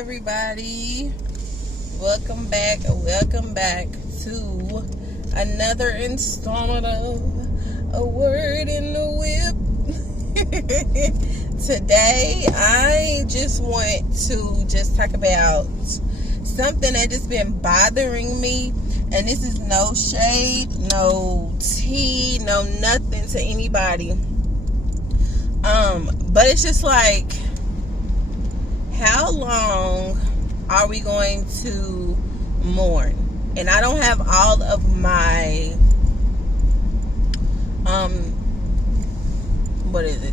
everybody. Welcome back to another installment of A Word in the Whip. Today, I just want to talk about something that just been bothering me. And this is no shade, no tea, no nothing to anybody. But it's just like, how long are we going to mourn? And I don't have all of my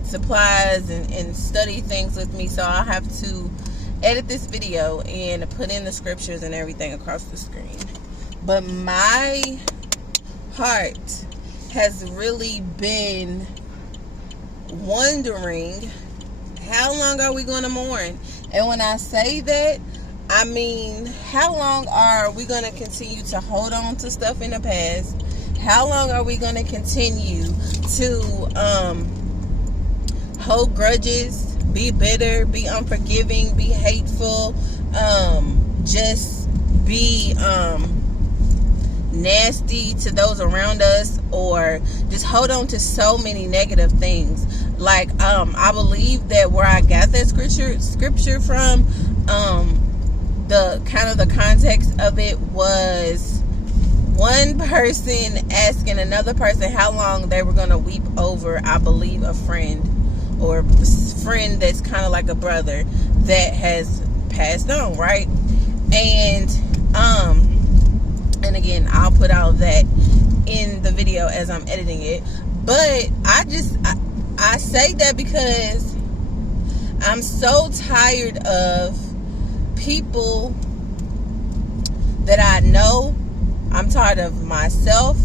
supplies and study things with me, so I'll have to edit this video and put in the scriptures and everything across the screen. But my heart has really been wondering, how long are we going to mourn? And when I say that, I mean, how long are we going to continue to hold on to stuff in the past? How long are we going to continue to hold grudges, be bitter, be unforgiving, be hateful, just be nasty to those around us, or just hold on to so many negative things? Like, I believe that where I got that scripture from, the context of it was one person asking another person how long they were going to weep over, I believe, a friend, or friend that's kind of like a brother that has passed on, right? And again, I'll put all of that in the video as I'm editing it. But I say that because I'm so tired of people that I know. I'm tired of myself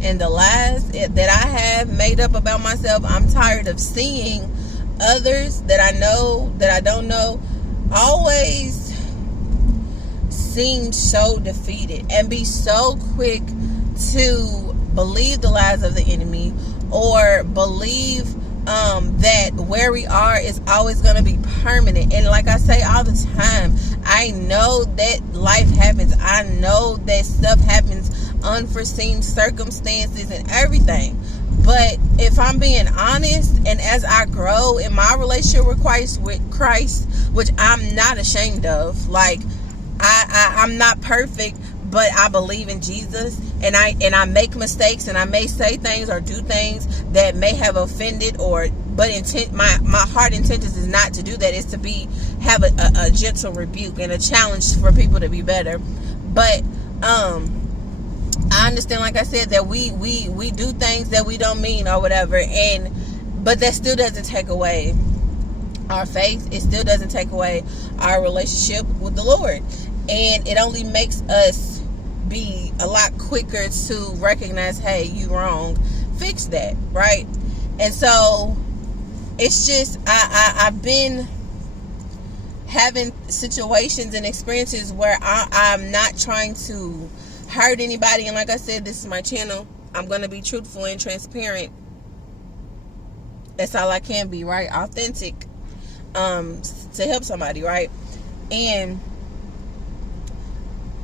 and the lies that I have made up about myself. I'm tired of seeing others that I know, that I don't know, always seem so defeated and be so quick to believe the lies of the enemy, or believe that where we are is always going to be permanent. And like I say all the time, I know that life happens. I know that stuff happens, unforeseen circumstances and everything. But if I'm being honest, and as I grow in my relationship with Christ, which I'm not ashamed of, like, I'm not perfect, but I believe in Jesus, and I make mistakes, and I may say things or do things that may have offended, but my heart intentions is not to do that. It's to have a gentle rebuke and a challenge for people to be better. But I understand, like I said, that we do things that we don't mean or whatever, but that still doesn't take away our faith. It still doesn't take away our relationship with the Lord, and it only makes us be a lot quicker to recognize, hey, you wrong, fix that, right? And so it's just, I've been having situations and experiences where I'm not trying to hurt anybody. And like I said, this is my channel. I'm going to be truthful and transparent. That's all I can be, right? Authentic, to help somebody, right? And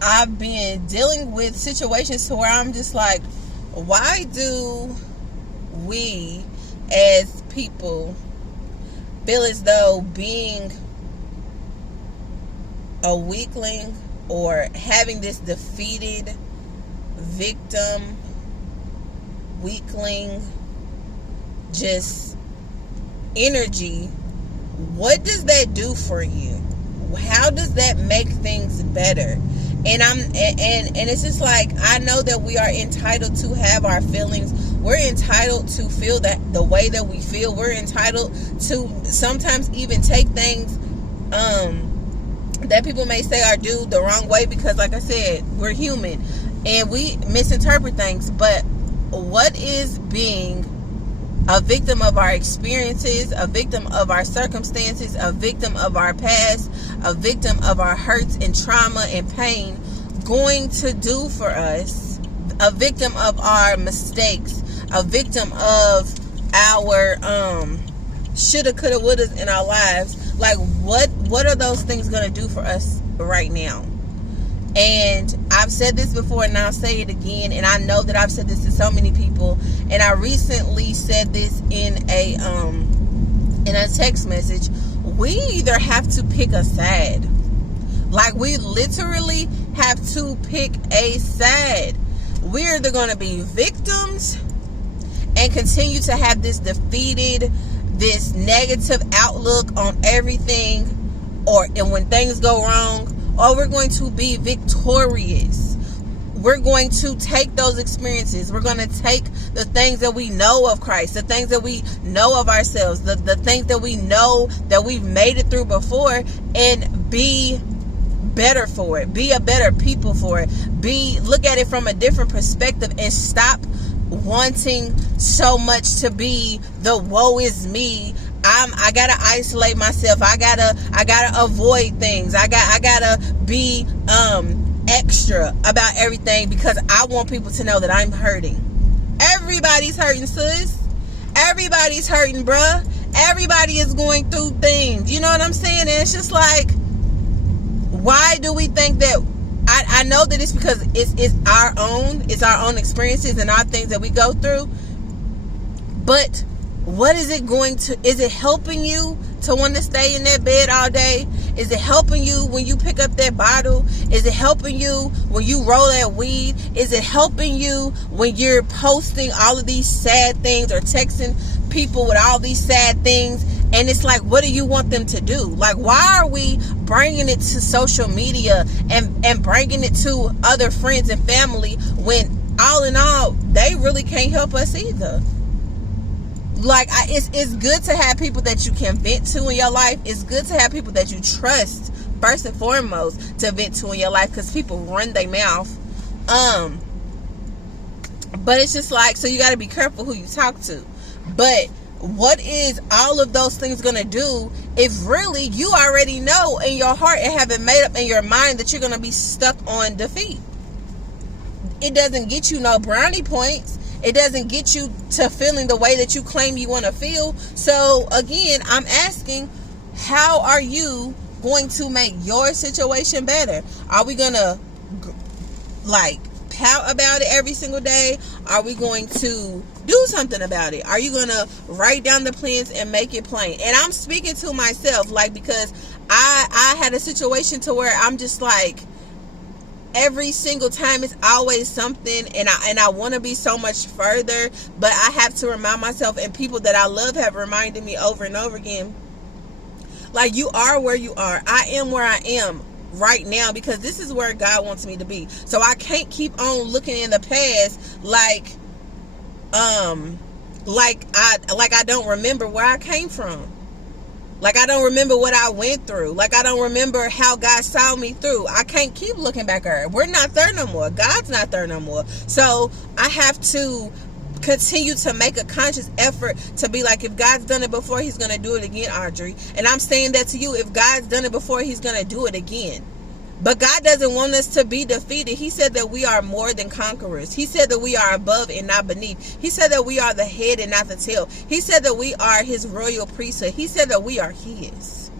I've been dealing with situations to where I'm just like, why do we as people feel as though being a weakling, or having this defeated victim, weakling, just energy, what does that do for you? How does that make things better? And it's just like, I know that we are entitled to have our feelings. We're entitled to feel that the way that we feel. We're entitled to sometimes even take things that people may say or do the wrong way, because like I said, we're human and we misinterpret things. But what is being a victim of our experiences, a victim of our circumstances, a victim of our past, a victim of our hurts and trauma and pain going to do for us? A victim of our mistakes, a victim of our shoulda, coulda, wouldas in our lives. Like, what are those things going to do for us right now? And I've said this before, and I'll say it again, and I know that I've said this to so many people, and I recently said this in a text message. We either have to pick a side. Like, we literally have to pick a side. We're either going to be victims and continue to have this defeated, this negative outlook on everything, and when things go wrong, or we're going to be victorious. We're going to take those experiences. We're going to take the things that we know of Christ, the things that we know of ourselves, the things that we know that we've made it through before, and be better for it. Be a better people for it. Look at it from a different perspective and stop wanting so much to be the woe is me. I gotta isolate myself. I gotta avoid things. I gotta be extra about everything because I want people to know that I'm hurting. Everybody's hurting, sis. Everybody's hurting, bruh. Everybody is going through things. You know what I'm saying? And it's just like, why do we think that? I know that it's because it's our own experiences and our things that we go through. But what is it going to, is it helping you to want to stay in that bed all day? Is it helping you when you pick up that bottle? Is it helping you when you roll that weed? Is it helping you when you're posting all of these sad things or texting people with all these sad things? And it's like, what do you want them to do? Like, why are we bringing it to social media and bringing it to other friends and family when all in all, they really can't help us either? Like, it's good to have people that you can vent to in your life. It's good to have people that you trust, first and foremost, to vent to in your life, because people run their mouth. But it's just like, so you got to be careful who you talk to. But what is all of those things going to do if really you already know in your heart and have it made up in your mind that you're going to be stuck on defeat? It doesn't get you no brownie points. It doesn't get you to feeling the way that you claim you want to feel. So again, I'm asking, how are you going to make your situation better? Are we going to like pout about it every single day? Are we going to do something about it? Are you going to write down the plans and make it plain? And I'm speaking to myself, like, because I had a situation to where I'm just like, every single time it's always something, and I want to be so much further, but I have to remind myself, and people that I love have reminded me over and over again, like, you are where you are. I am where I am right now because this is where God wants me to be. So I can't keep on looking in the past like I don't remember where I came from. Like, I don't remember what I went through. Like, I don't remember how God saw me through. I can't keep looking back at it. We're not there no more. God's not there no more. So I have to continue to make a conscious effort to be like, if God's done it before, he's going to do it again, Audrey. And I'm saying that to you. If God's done it before, he's going to do it again. But God doesn't want us to be defeated. He said that we are more than conquerors. He said that we are above and not beneath. He said that we are the head and not the tail. He said that we are his royal priesthood. He said that we are his.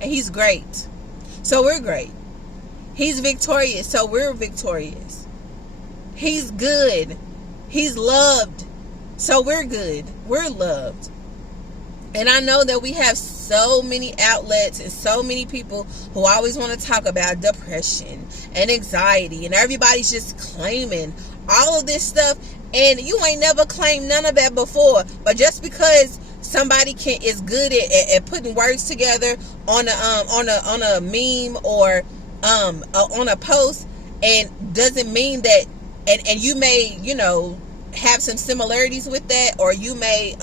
And he's great. So we're great. He's victorious. So we're victorious. He's good. He's loved. So we're good. We're loved. And I know that we have so many outlets and so many people who always want to talk about depression and anxiety, and everybody's just claiming all of this stuff, and you ain't never claimed none of that before. But just because somebody is good at putting words together on a meme or on a post, and doesn't mean that, and you may, have some similarities with that, or you may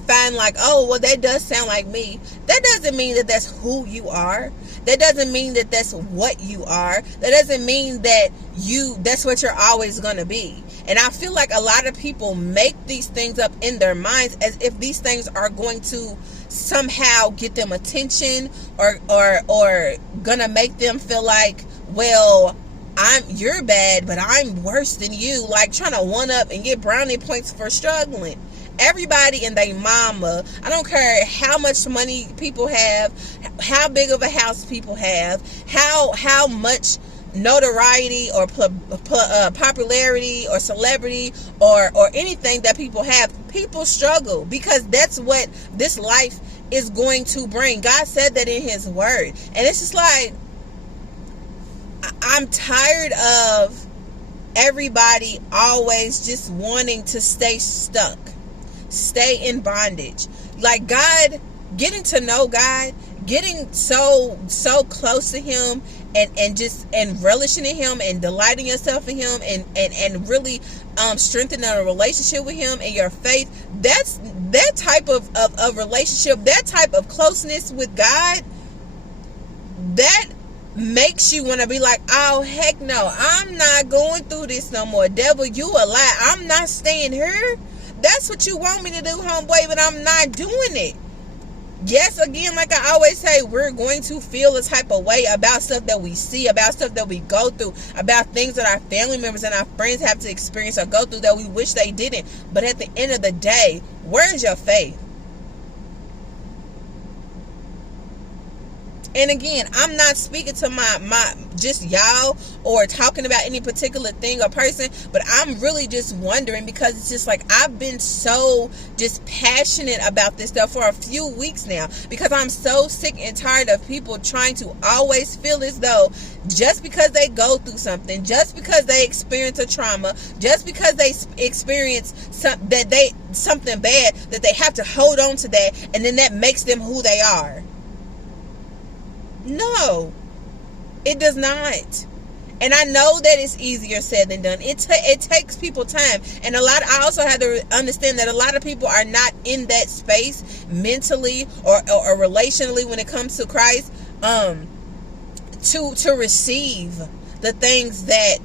find like, oh, well, that does sound like me. That doesn't mean that that's who you are. That doesn't mean that that's what you are. That doesn't mean that that's what you're always going to be. And I feel like a lot of people make these things up in their minds as if these things are going to somehow get them attention or gonna make them feel like, well, you're bad, but I'm worse than you. Like trying to one up and get brownie points for struggling. Everybody and their mama, I don't care how much money people have, how big of a house people have, how much notoriety or popularity or celebrity or anything that people have. People struggle because that's what this life is going to bring. God said that in his word. And it's just like, I'm tired of everybody always just wanting to stay stuck, stay in bondage. Like God, getting to know God, getting so close to him and relishing in him and delighting yourself in him and really strengthening a relationship with him and your faith. That's that type of relationship, that type of closeness with God, that makes you want to be like, oh heck no, I'm not going through this no more. Devil, you a lie. I'm not staying here. That's what you want me to do, homeboy, but I'm not doing it. Yes, again, like I always say, we're going to feel a type of way about stuff that we see, about stuff that we go through, about things that our family members and our friends have to experience or go through that we wish they didn't. But at the end of the day, where is your faith? And again, I'm not speaking to my just y'all or talking about any particular thing or person, but I'm really just wondering, because it's just like I've been so just passionate about this stuff for a few weeks now, because I'm so sick and tired of people trying to always feel as though just because they go through something, just because they experience a trauma, just because they experience something bad, that they have to hold on to that, and then that makes them who they are. No, it does not. And I know that it's easier said than done. It takes people time. And I also had to understand that a lot of people are not in that space mentally or relationally when it comes to Christ to receive the things that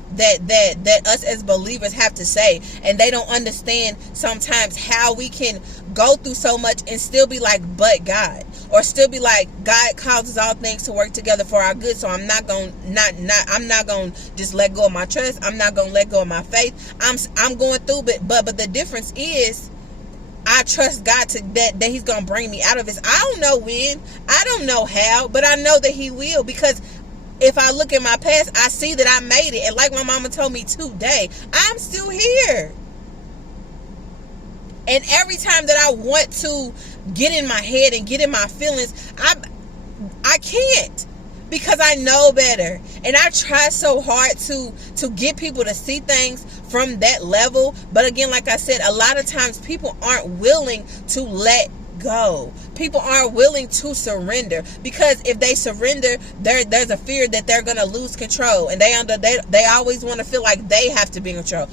us as believers have to say. And they don't understand sometimes how we can go through so much and still be like, but God, or still be like, God causes all things to work together for our good. So I'm not going to just let go of my trust. I'm not going to let go of my faith. I'm going through, but the difference is I trust God that he's going to bring me out of this. I don't know when, I don't know how, but I know that he will, because if I look at my past, I see that I made it. And like my mama told me today, I'm still here. And every time that I want to get in my head and get in my feelings, I can't, because I know better. And I try so hard to get people to see things from that level. But again, like I said, a lot of times people aren't willing to let go. People aren't willing to surrender, because if they surrender, there's a fear that they're going to lose control, and they always want to feel like they have to be in control,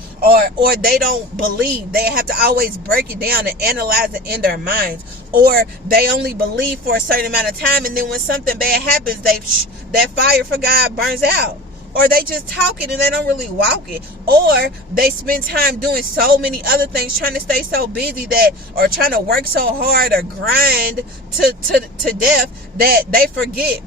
or they don't believe. They have to always break it down and analyze it in their minds, or they only believe for a certain amount of time, and then when something bad happens, that fire for God burns out. Or they just talk it and they don't really walk it. Or they spend time doing so many other things, trying to stay so busy or trying to work so hard or grind to death, that they forget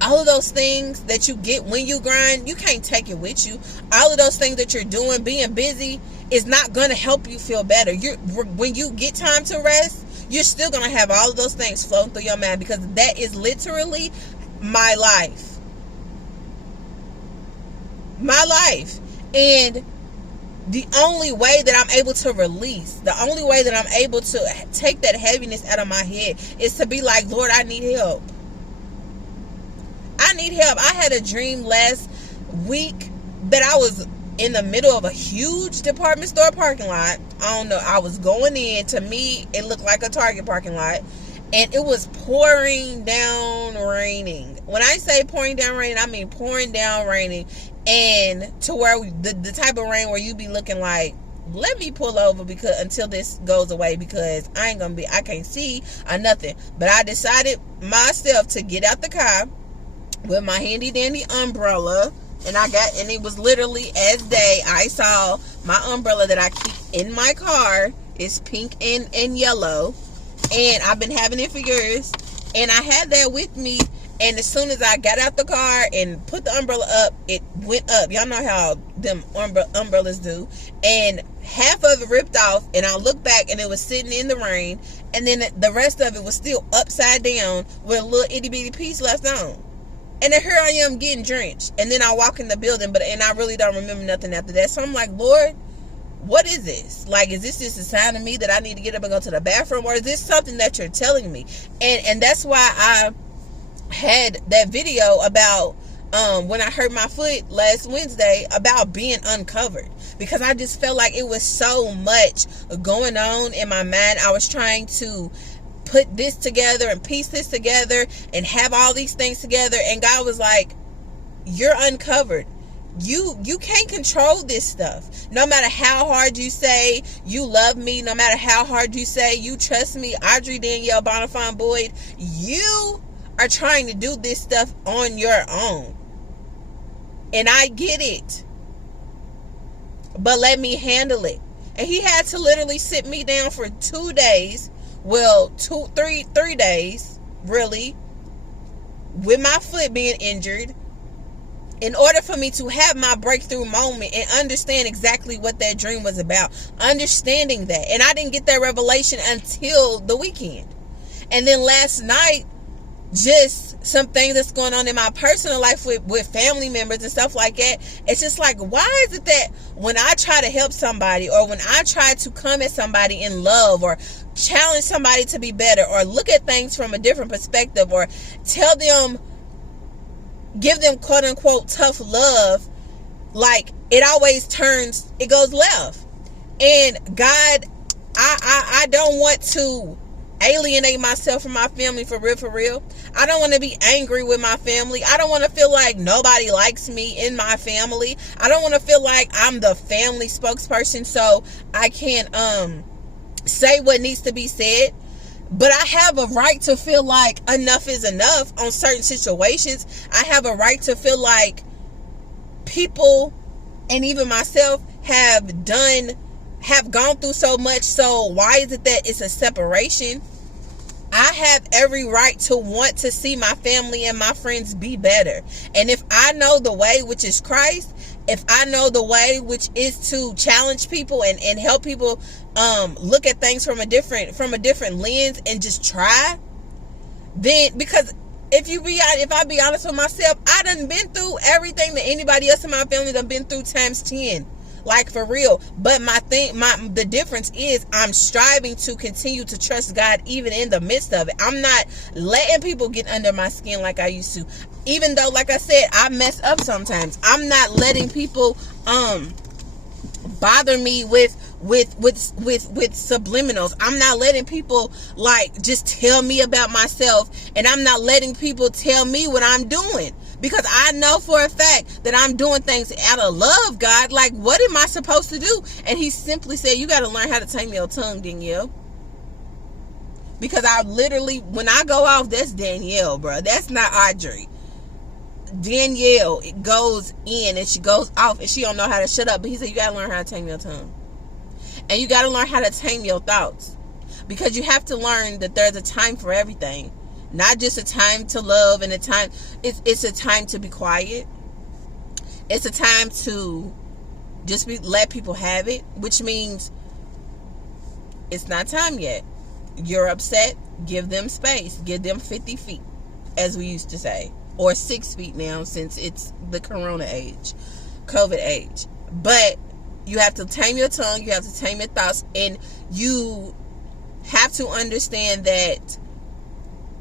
all of those things that you get when you grind. You can't take it with you. All of those things that you're doing, being busy, is not going to help you feel better. When you get time to rest, you're still going to have all of those things flowing through your mind, because that is literally my life. My life. And the only way that I'm able to release, the only way that I'm able to take that heaviness out of my head, is to be like, Lord, I need help. I need help. I had a dream last week that I was in the middle of a huge department store parking lot. I don't know, I was going in. To me, it looked like a Target parking lot. And it was pouring down raining. When I say pouring down raining, I mean pouring down raining. And to where the type of rain where you be looking like, let me pull over until this goes away, because I can't see or nothing. But I decided myself to get out the car with my handy dandy umbrella. And it was literally as day. I saw my umbrella that I keep in my car. It's pink and yellow. And I've been having it for years. And I had that with me. And as soon as I got out the car and put the umbrella up, it went up. Y'all know how them umbrellas do. And half of it ripped off, and I looked back and it was sitting in the rain. And then the rest of it was still upside down with a little itty bitty piece left on. And then here I am getting drenched. And then I walk in the building, and I really don't remember nothing after that. So I'm like, Lord, what is this? Like, is this just a sign of me that I need to get up and go to the bathroom? Or is this something that you're telling me? And that's why I had that video about when I hurt my foot last Wednesday about being uncovered, because I just felt like it was so much going on in my mind. I was trying to put this together and piece this together and have all these things together, and God was like, you're uncovered. You can't control this stuff. No matter how hard you say you love me, no matter how hard you say you trust me, Audrey Danielle Bonifant Boyd, you are trying to do this stuff on your own. And I get it. But let me handle it. And he had to literally sit me down for 2 days. Well, 3 days, really, with my foot being injured, in order for me to have my breakthrough moment and understand exactly what that dream was about. Understanding that. And I didn't get that revelation until the weekend. And then last night, just some things that's going on in my personal life with family members and stuff like that. It's just like, why is it that when I try to help somebody, or when I try to come at somebody in love, or challenge somebody to be better, or look at things from a different perspective, or tell them, give them quote unquote tough love, like it always it goes left. And God, I don't want to alienate myself from my family, for real. I don't want to be angry with my family. I don't want to feel like nobody likes me in my family. I don't want to feel like I'm the family spokesperson, so I can't say what needs to be said. But I have a right to feel like enough is enough on certain situations. I have a right to feel like people, and even myself, have gone through so much, so why is it that it's a separation? I have every right to want to see my family and my friends be better. And if I know the way, which is Christ, if I know the way, which is to challenge people and help people look at things from a different lens and just try, then, because if I be honest with myself, I done been through everything that anybody else in my family done been through times 10. Like, for real. But the difference is I'm striving to continue to trust God even in the midst of it. I'm not letting people get under my skin like I used to. Even though, like I said, I mess up sometimes. I'm not letting people bother me with subliminals. I'm not letting people like just tell me about myself, and I'm not letting people tell me what I'm doing, because I know for a fact that I'm doing things out of love. God, like, what am I supposed to do? And he simply said, you got to learn how to tame your tongue, Danielle. Because I literally, when I go off, that's Danielle, bro. That's not Audrey. Danielle, it goes in and she goes off and she don't know how to shut up. But he said, you got to learn how to tame your tongue. And you got to learn how to tame your thoughts. Because you have to learn that there's a time for everything. Not just a time to love and a time. It's a time to be quiet. It's a time to just let people have it. Which means it's not time yet. You're upset. Give them space. Give them 50 feet, as we used to say. Or 6 feet now, since it's the corona age. COVID age. But you have to tame your tongue. You have to tame your thoughts. And you have to understand that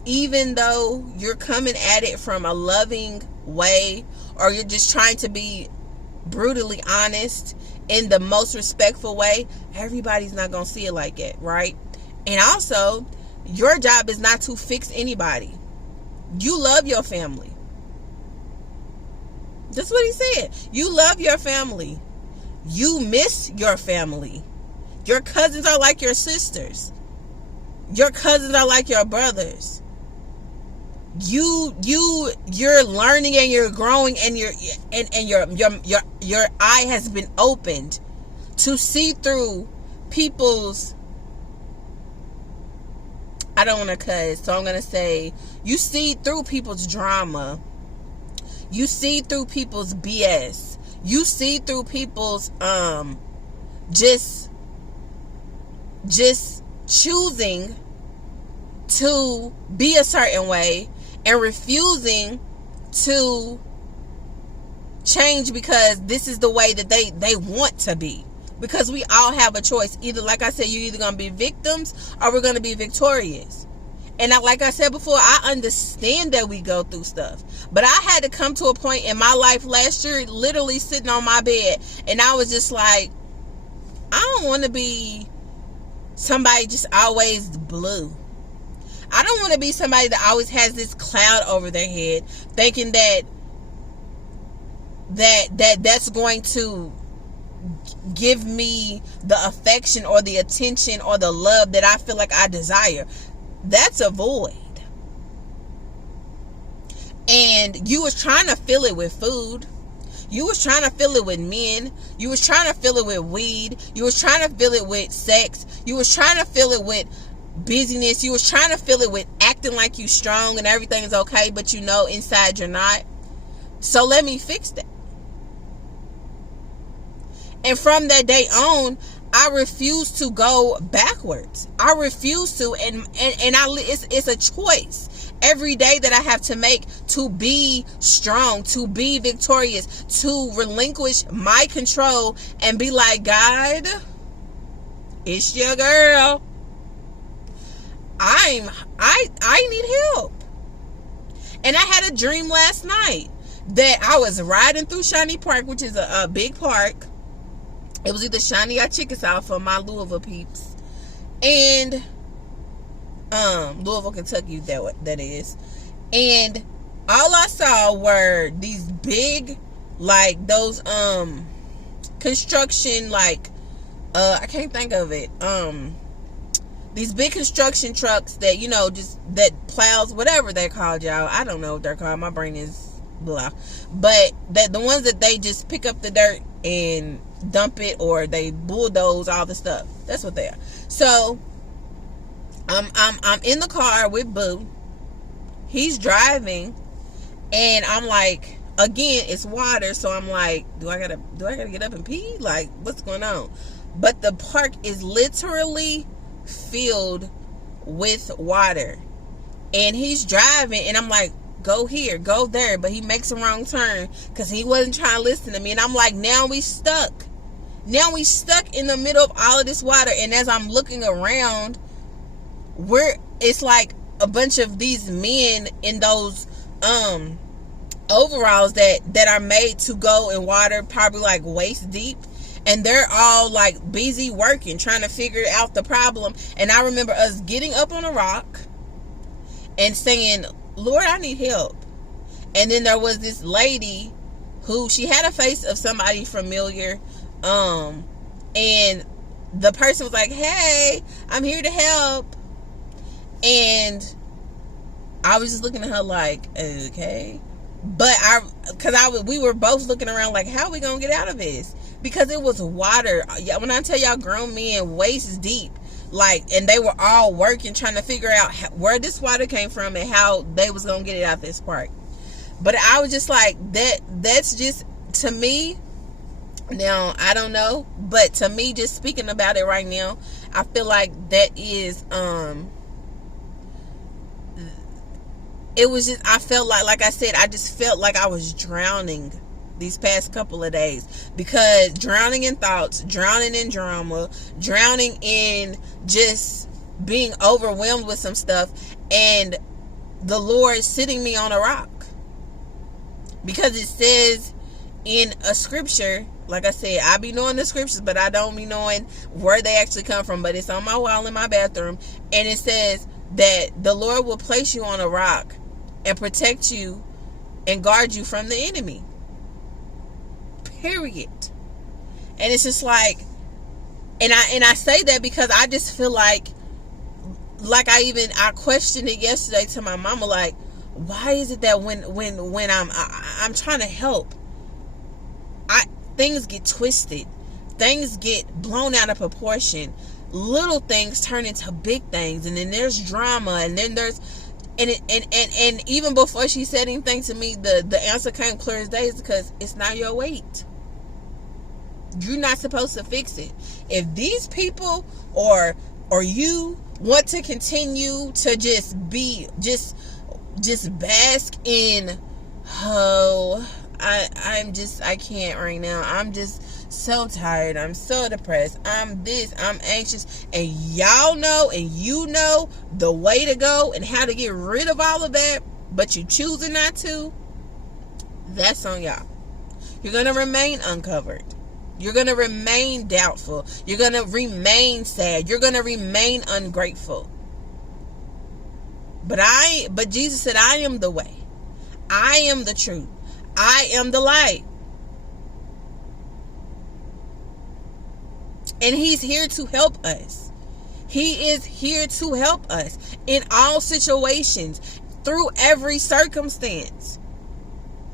even though you're coming at it from a loving way, or you're just trying to be brutally honest in the most respectful way, everybody's not going to see it like that, right? And also, your job is not to fix anybody. You love your family. That's what he said. You love your family. You miss your family. Your cousins are like your sisters. Your cousins are like your brothers. You're learning and you're growing, and your eye has been opened to see through people's I don't want to cuss, so I'm going to say, you see through people's drama. You see through people's BS. You see through people's just choosing to be a certain way and refusing to change because this is the way that they want to be. Because we all have a choice. Either, like I said, you're either going to be victims or we're going to be victorious. And like I said before, I understand that we go through stuff. But I had to come to a point in my life last year, literally sitting on my bed, and I was just like, I don't want to be somebody just always blue. I don't want to be somebody that always has this cloud over their head, thinking that's going to give me the affection or the attention or the love that I feel like I desire. That's a void. And you was trying to fill it with food. You was trying to fill it with men. You was trying to fill it with weed. You was trying to fill it with sex. You was trying to fill it with busyness. You was trying to fill it with acting like you strong and everything is okay, but you know inside you're not. So let me fix that. And from that day on, I refuse to go backwards. I refuse to, and it's a choice every day that I have to make to be strong, to be victorious, to relinquish my control and be like, God, it's your girl. I need help. And I had a dream last night that I was riding through Shawnee Park, which is a big park. It was either Shawnee or Chickasaw for my Louisville peeps. And Louisville, Kentucky, that is. And all I saw were these big, like those construction, like I can't think of it. These big construction trucks that, you know, just that plows, whatever they're called, y'all. I don't know what they're called. My brain is blah. But that the ones that they just pick up the dirt and dump it, or they bulldoze all the stuff. That's what they are. So I'm in the car with Boo. He's driving, and I'm like, again, it's water, so I'm like, do I gotta get up and pee? Like, what's going on? But the park is literally filled with water, and he's driving, and I'm like, go here, go there, but he makes a wrong turn because he wasn't trying to listen to me. And I'm like, now we stuck in the middle of all of this water. And as I'm looking around, it's like a bunch of these men in those overalls that are made to go in water, probably like waist deep, and they're all like busy working, trying to figure out the problem. And I remember us getting up on a rock and saying, Lord, I need help. And then there was this lady who, she had a face of somebody familiar, and the person was like, hey, I'm here to help. And I was just looking at her like, okay. But we were both looking around like, how are we gonna get out of this? Because it was water. When I tell y'all, grown men waist deep, like, and they were all working, trying to figure out where this water came from and how they was gonna get it out this park. But I was just like, that's just, to me, now I don't know, but to me, just speaking about it right now, I feel like that is it was just, I felt like I said, I just felt like I was drowning these past couple of days, because drowning in thoughts, drowning in drama, drowning in just being overwhelmed with some stuff, and the Lord sitting me on a rock. Because it says in a scripture, like I said, I be knowing the scriptures, but I don't be knowing where they actually come from, but it's on my wall in my bathroom, and it says that the Lord will place you on a rock and protect you and guard you from the enemy. Period. And it's just like, and I say that because I just feel like I questioned it yesterday to my mama, like, why is it that when I'm trying to help, things get twisted, things get blown out of proportion, little things turn into big things, and then there's drama, and then there's and even before she said anything to me, the answer came clear as day, is because it's not your weight. You're not supposed to fix it. If these people or you want to continue to just bask in, I can't right now. I'm just so tired. I'm so depressed. I'm anxious. And y'all know, and you know the way to go and how to get rid of all of that, but you choosing not to. That's on y'all. You're going to remain uncovered. You're going to remain doubtful. You're going to remain sad. You're going to remain ungrateful. But Jesus said, I am the way. I am the truth. I am the light. And he's here to help us. He is here to help us in all situations, through every circumstance.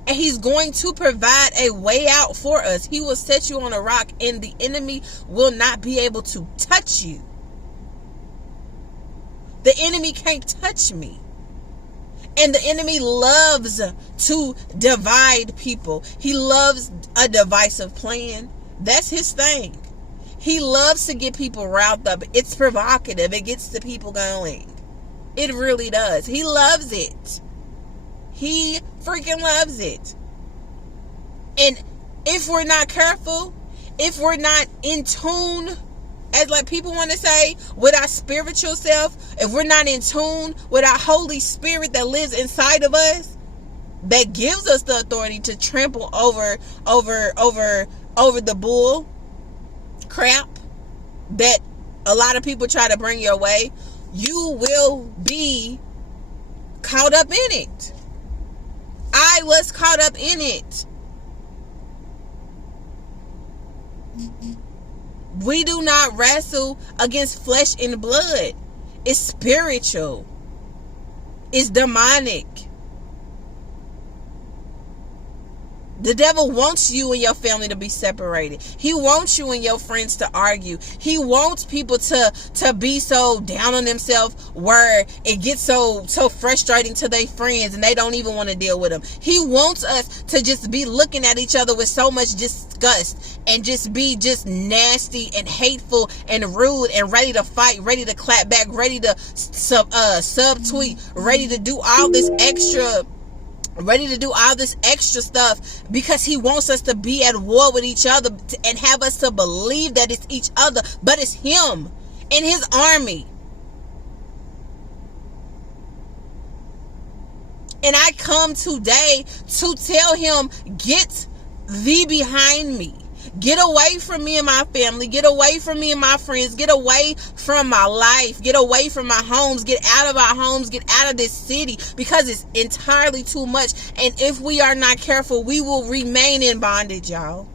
And he's going to provide a way out for us. He will set you on a rock, and the enemy will not be able to touch you. The enemy can't touch me. And the enemy loves to divide people. He loves a divisive plan. That's his thing. He loves to get people riled up. It's provocative. It gets the people going. It really does. He loves it. He freaking loves it. And if we're not careful, if we're not in tune, as like people want to say, with our spiritual self, if we're not in tune with our Holy Spirit that lives inside of us, that gives us the authority to trample over the bull crap that a lot of people try to bring your way, you will be caught up in it. I was caught up in it. We do not wrestle against flesh and blood. It's spiritual. It's demonic. The devil wants you and your family to be separated. He wants you and your friends to argue. He wants people to be so down on themselves where it gets so frustrating to their friends and they don't even want to deal with them. He wants us to just be looking at each other with so much disgust and just be just nasty and hateful and rude and ready to fight, ready to clap back, ready to subtweet, ready to do all this extra stuff, because he wants us to be at war with each other and have us to believe that it's each other, but it's him and his army. And I come today to tell him, get thee behind me. Get away from me and my family. Get away from me and my friends. Get away from my life. Get away from my homes. Get out of our homes. Get out of this city, because it's entirely too much. And if we are not careful, we will remain in bondage, y'all.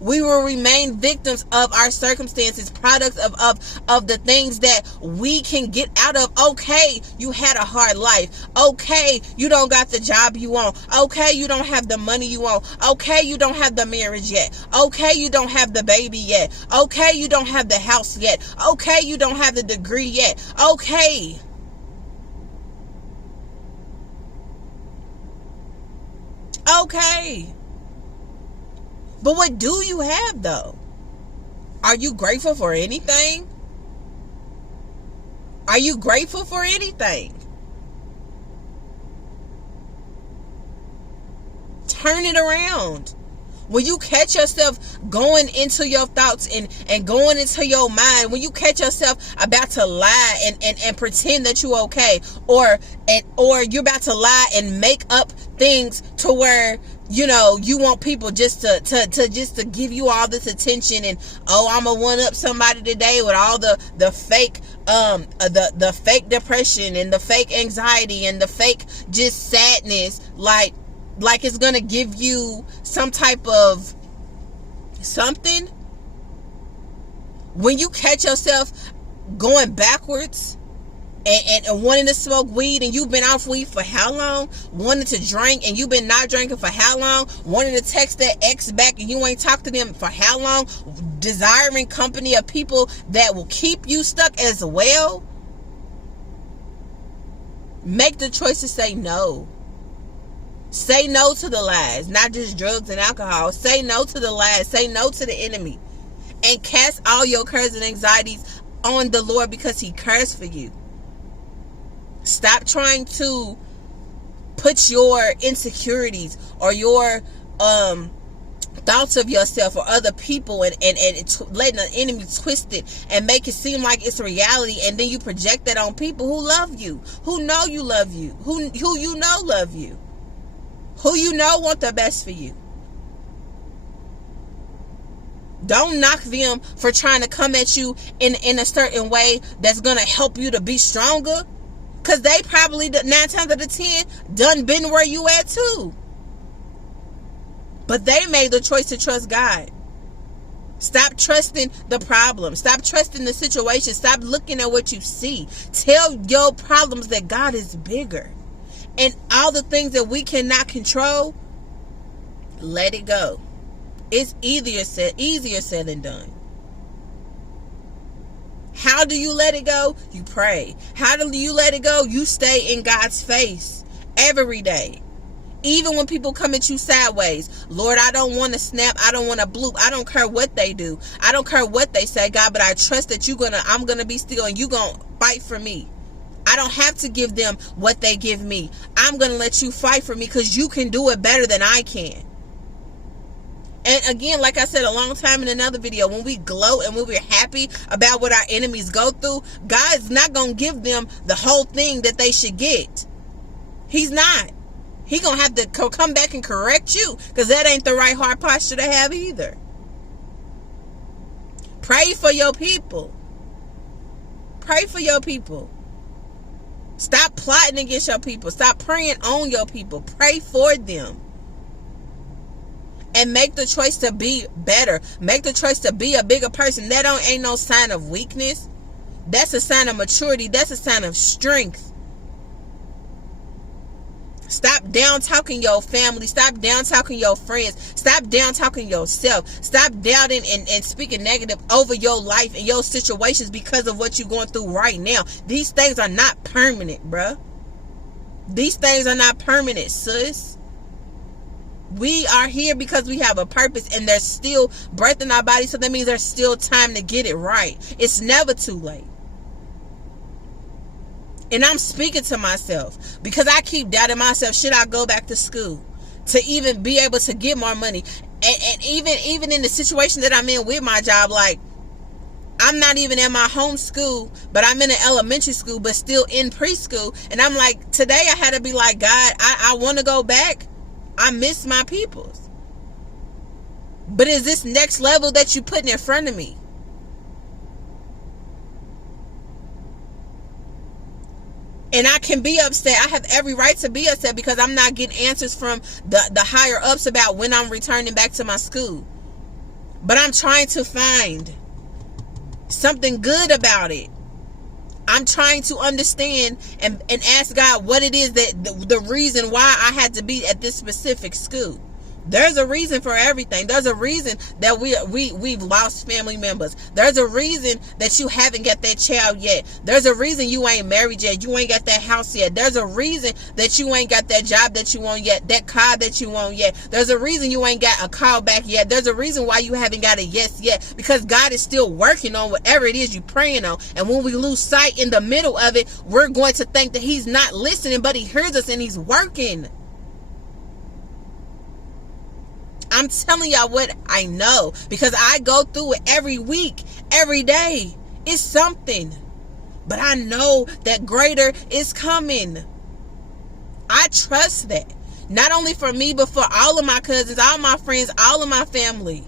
We will remain victims of our circumstances, products of the things that we can get out of. Okay, you had a hard life. Okay, you don't got the job you want. Okay, you don't have the money you want. Okay, you don't have the marriage yet. Okay, you don't have the baby yet. Okay, you don't have the house yet. Okay, you don't have the degree yet. Okay. Okay. But what do you have, though? Are you grateful for anything? Are you grateful for anything? Turn it around. When you catch yourself going into your thoughts and going into your mind, when you catch yourself about to lie and pretend that you're okay, or you're about to lie and make up things to where, you know, you want people just to give you all this attention, and I'm gonna one up somebody today with all the fake the fake depression and the fake anxiety and the fake just sadness, like it's gonna give you some type of something. When you catch yourself going backwards and wanting to smoke weed, and you've been off weed for how long? Wanting to drink, and you've been not drinking for how long? Wanting to text that ex back, and you ain't talked to them for how long? Desiring company of people that will keep you stuck as well? Make the choice to say no. Say no to the lies, not just drugs and alcohol. Say no to the lies. Say no to the enemy. And cast all your cares and anxieties on the Lord, because he cares for you. Stop trying to put your insecurities or your thoughts of yourself or other people and letting the enemy twist it and make it seem like it's reality, and then you project that on people who love you, who know you love you, who you know love you, who you know want the best for you. Don't knock them for trying to come at you in a certain way that's going to help you to be stronger. Because they probably, 9 times out of 10, done been where you at too. But they made the choice to trust God. Stop trusting the problem. Stop trusting the situation. Stop looking at what you see. Tell your problems that God is bigger. And all the things that we cannot control, let it go. It's easier said than done. How do you let it go? You pray. How do you let it go? You stay in God's face every day. Even when people come at you sideways. Lord, I don't want to snap. I don't want to bloop. I don't care what they do. I don't care what they say, God, but I trust that I'm going to be still and you're going to fight for me. I don't have to give them what they give me. I'm going to let you fight for me because you can do it better than I can. And again, like I said a long time in another video, when we gloat and when we're happy about what our enemies go through, God's not going to give them the whole thing that they should get. He's not. He's going to have to come back and correct you, because that ain't the right heart posture to have either. Pray for your people. Pray for your people. Stop plotting against your people. Stop praying on your people. Pray for them. And make the choice to be better. Make the choice to be a bigger person. That ain't no sign of weakness. That's a sign of maturity. That's a sign of strength. Stop down talking your family. Stop down talking your friends. Stop down talking yourself. Stop doubting and speaking negative over your life and your situations because of what you're going through right now. These things are not permanent, bruh. These things are not permanent, sis. We are here because we have a purpose, and there's still breath in our body, so that means there's still time to get it right. It's never too late. And I'm speaking to myself because I keep doubting myself. Should I go back to school to even be able to get more money? And even in the situation that I'm in with my job, like, I'm not even in my home school, but I'm in an elementary school, but still in preschool. And I'm like, today I had to be like, God, I want to go back. I miss my peoples. But is this next level that you're putting in front of me? And I can be upset. I have every right to be upset because I'm not getting answers from the higher ups about when I'm returning back to my school. But I'm trying to find something good about it. I'm trying to understand and ask God what it is that the reason why I had to be at this specific school. There's a reason for everything. There's a reason that we've lost family members. There's a reason that you haven't got that child yet. There's a reason you ain't married yet. You ain't got that house yet. There's a reason that you ain't got that job that you want yet, that car that you want yet. There's a reason you ain't got a call back yet. There's a reason why you haven't got a yes yet, because God is still working on whatever it is you're praying on. And when we lose sight in the middle of it, we're going to think that he's not listening, but he hears us and he's working. I'm telling y'all what I know, because I go through it every week, every day. It's something. But I know that greater is coming. I trust that. Not only for me, but for all of my cousins, all my friends, all of my family.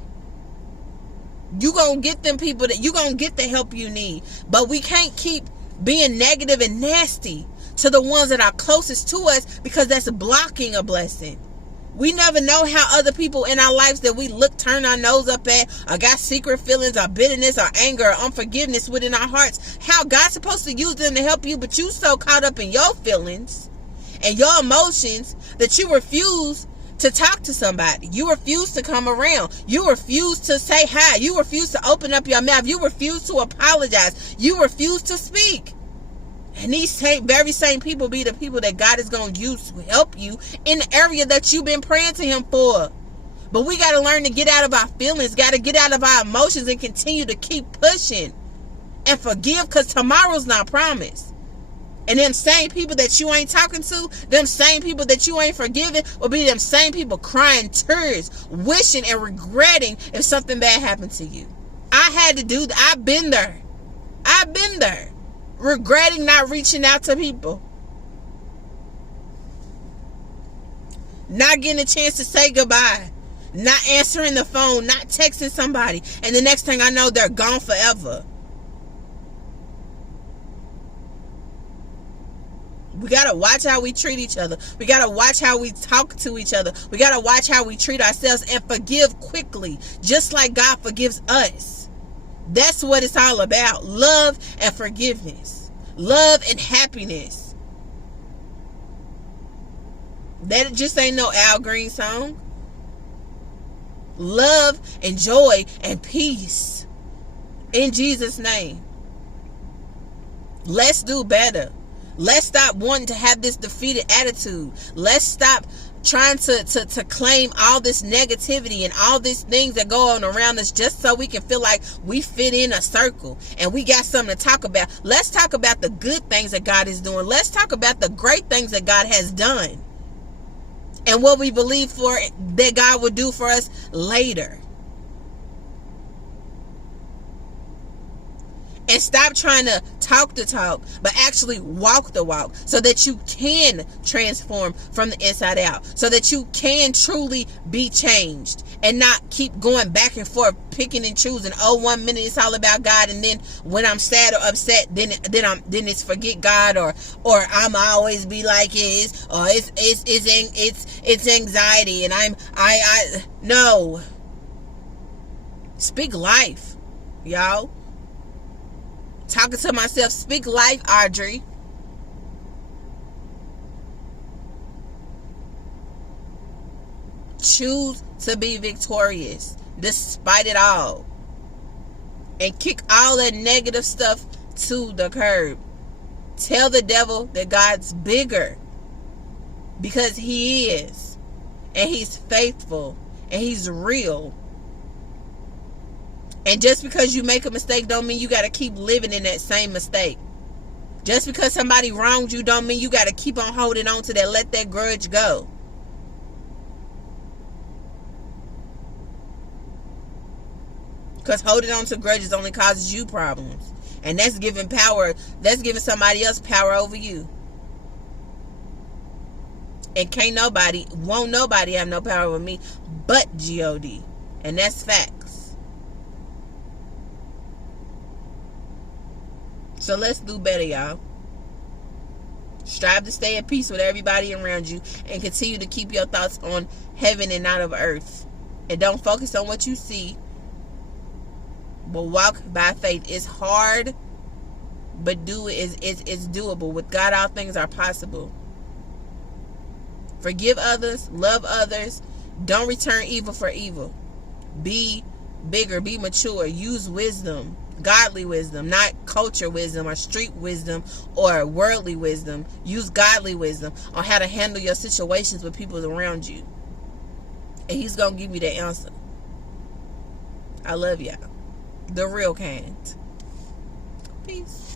You gonna get them people that you gonna get the help you need. But we can't keep being negative and nasty to the ones that are closest to us, because that's blocking a blessing. We never know how other people in our lives that we turn our nose up at, or got secret feelings, or bitterness, or anger, or unforgiveness within our hearts, how God's supposed to use them to help you, but you so caught up in your feelings and your emotions that you refuse to talk to somebody. You refuse to come around. You refuse to say hi. You refuse to open up your mouth. You refuse to apologize. You refuse to speak. And these very same people be the people that God is going to use to help you in the area that you've been praying to him for. But we got to learn to get out of our feelings, got to get out of our emotions, and continue to keep pushing and forgive, because tomorrow's not promised. And them same people that you ain't talking to, them same people that you ain't forgiving, will be them same people crying tears, wishing and regretting if something bad happened to you. I had to do that. I've been there. Regretting not reaching out to people, not getting a chance to say goodbye, not answering the phone, not texting somebody, and the next thing I know, they're gone forever. We gotta watch how we treat each other. We gotta watch how we talk to each other. We gotta watch how we treat ourselves, and forgive quickly, just like God forgives us. That's what it's all about. Love and forgiveness. Love and happiness. That just ain't no Al Green song. Love and joy and peace. In Jesus' name. Let's do better. Let's stop wanting to have this defeated attitude. Let's stop trying to claim all this negativity and all these things that go on around us just so we can feel like we fit in a circle and we got something to talk about. Let's talk about the good things that God is doing. Let's talk about the great things that God has done and what we believe for that God will do for us later. And stop trying to talk the talk, but actually walk the walk, so that you can transform from the inside out, so that you can truly be changed and not keep going back and forth, picking and choosing. Oh, 1 minute it's all about God, and then when I'm sad or upset, then it's forget God, or I'm always be like this, or it's anxiety, and I no. Speak life, y'all. Talking to myself, speak life, Audrey. Choose to be victorious despite it all. And kick all that negative stuff to the curb. Tell the devil that God's bigger, because he is. And he's faithful. And he's real. And just because you make a mistake don't mean you got to keep living in that same mistake. Just because somebody wronged you don't mean you got to keep on holding on to that. Let that grudge go. Because holding on to grudges only causes you problems. And that's giving power. That's giving somebody else power over you. And won't nobody have no power over me but God. And that's facts. So let's do better, y'all. Strive to stay at peace with everybody around you, and continue to keep your thoughts on heaven and not of earth. And don't focus on what you see, but walk by faith. It's hard, but it's doable. With God, all things are possible. Forgive others, love others. Don't return evil for evil. Be bigger, be mature, use wisdom. Godly wisdom, not culture wisdom or street wisdom or worldly wisdom. Use godly wisdom on how to handle your situations with people around you. And he's going to give you the answer. I love y'all. The real kind. Peace.